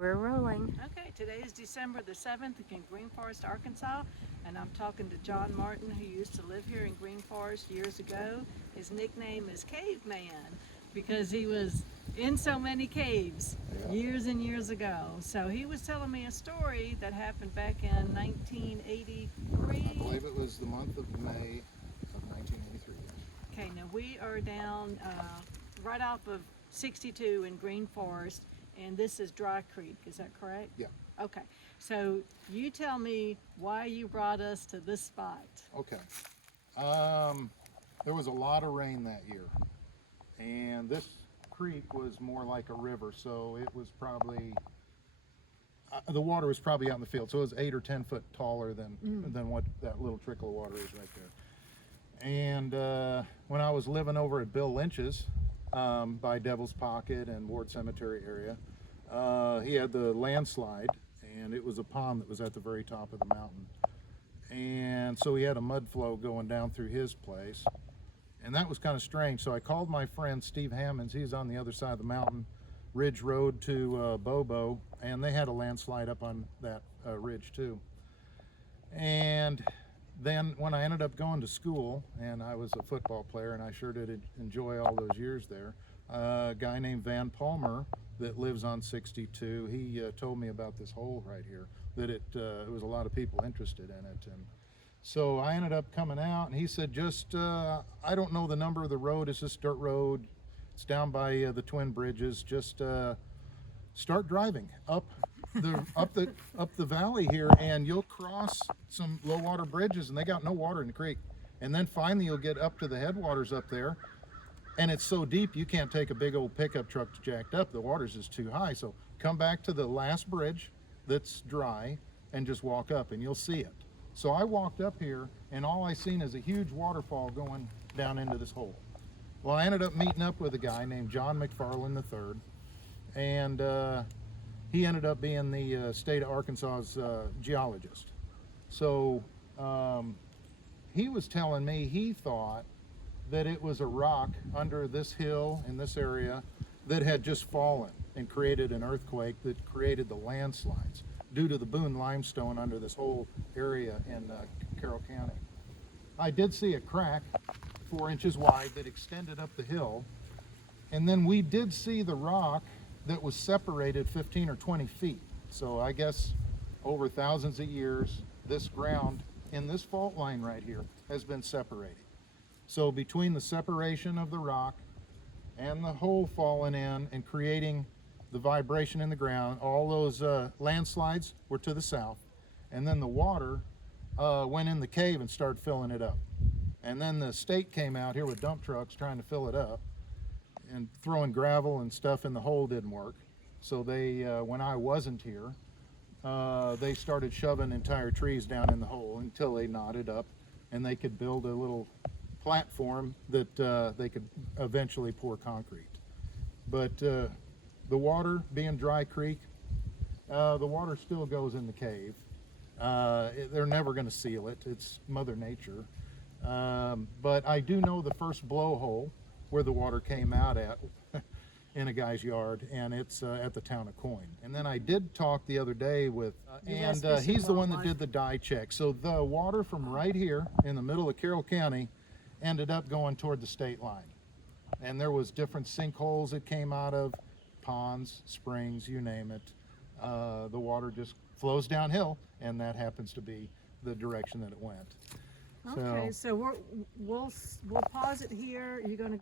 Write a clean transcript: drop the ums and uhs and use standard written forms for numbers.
We're rolling. Okay, today is December the 7th in Green Forest, Arkansas, and I'm talking to John Martin, who used to live here in Green Forest years ago. His nickname is Caveman because he was in so many caves years and years ago. So he was telling me a story that happened back in 1983. I believe it was the month of May of 1983. Okay, now we are down right off of 62 in Green Forest, and this is Dry Creek, is that correct? Yeah. Okay, so you tell me why you brought us to this spot. Okay. There was a lot of rain that year, and this creek was more like a river, so it was probably the water was probably out in the field, so it was 8 or 10 foot taller than what that little trickle of water is right there. And when I was living over at Bill Lynch's by Devil's Pocket and Ward Cemetery area, he had the landslide, and it was a pond that was at the very top of the mountain. And so he had a mud flow going down through his place, and that was kind of strange. So I called my friend Steve Hammonds. He's on the other side of the mountain, Ridge Road to Bobo, and they had a landslide up on that ridge too. And then when I ended up going to school, and I was a football player, and I sure did enjoy all those years there, a guy named Van Palmer that lives on 62, he told me about this hole right here, that it was a lot of people interested in it. And so I ended up coming out, and he said, just, I don't know the number of the road, it's this dirt road, it's down by the Twin Bridges, just start driving up the valley here, and you'll cross some low water bridges, and they got no water in the creek. And then finally you'll get up to the headwaters up there, and it's so deep you can't take a big old pickup truck jacked up. The water's just too high. So come back to the last bridge that's dry and just walk up, and you'll see it. So I walked up here, and all I seen is a huge waterfall going down into this hole. Well, I ended up meeting up with a guy named John McFarland III, and he ended up being the state of Arkansas's geologist. So he was telling me he thought that it was a rock under this hill in this area that had just fallen and created an earthquake that created the landslides due to the Boone limestone under this whole area in Carroll County. I did see a crack 4 inches wide that extended up the hill, and then we did see the rock that was separated 15 or 20 feet. So I guess over thousands of years, this ground in this fault line right here has been separated. So between the separation of the rock and the hole falling in and creating the vibration in the ground, all those landslides were to the south, and then the water went in the cave and started filling it up. And then the state came out here with dump trucks trying to fill it up, and throwing gravel and stuff in the hole didn't work. So they, when I wasn't here, they started shoving entire trees down in the hole until they knotted up, and they could build a little platform that they could eventually pour concrete. But the water, being Dry Creek, the water still goes in the cave. They're never going to seal it. It's Mother Nature. But I do know the first blowhole where the water came out at in a guy's yard, and it's at the town of Coyne. And then I did talk the other day with, and he's the one that did the dye check. So the water from right here in the middle of Carroll County ended up going toward the state line. And there was different sinkholes it came out of, ponds, springs, you name it. The water just flows downhill, and that happens to be the direction that it went. Okay, so we'll pause it here. You're going to